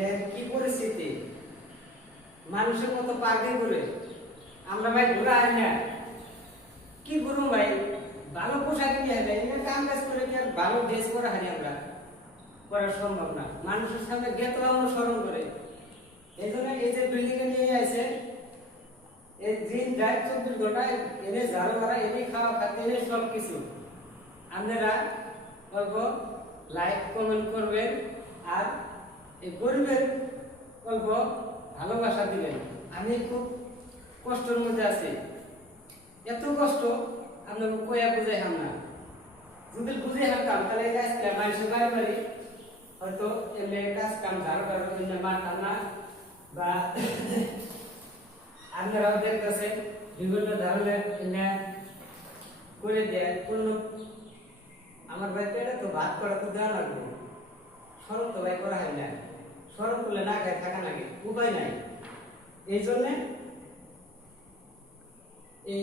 দেখ কি পরিস্থিতি, মানুষের মতো পাগড়ি ঘুরে আমরা ভাই ঘুরা হয় না, কি করবো ভাই? ভালো পোশাক নিয়ে হয় এখানে কাম কাজ করে কি আর ভালো ড্রেস পরে হারি আমরা করা সম্ভব না। মানুষের সামনে গেত অনুসরণ করে এই জন্য এই যে বিল্ডিং এ নিয়ে আসে এই দিন রাত 24 ঘন্টা এনে ঝাড়ু মারা এনে খাওয়া খাতে এনে সব কিছু আপনারা অল্প লাইক কমেন্ট করবেন আর এই গরিবের অল্প ভালোবাসা দিবেন। আমি খুব কষ্টের মধ্যে আছি, এত কষ্ট আপনাকে কয়া বুঝাই হাম না, যদি বুঝে হারতাম তাহলে আজকে মানুষের বাড়ি বাড়ি হয়তো এমনি কাজ কাম ঝাড়ু টাড়ু এমনি মারতাম না। বা আপনারাও দেখতেছেন বিভিন্ন ধরনের এমনি করে দেয় কোন আমার ভাই পেটে তো ভাত করা তো দেওয়া লাগবে, সরব তো ভাই করা হয় না, সরব করলে না খায় থাকা লাগে, উপায় নাই। এই জন্যে এই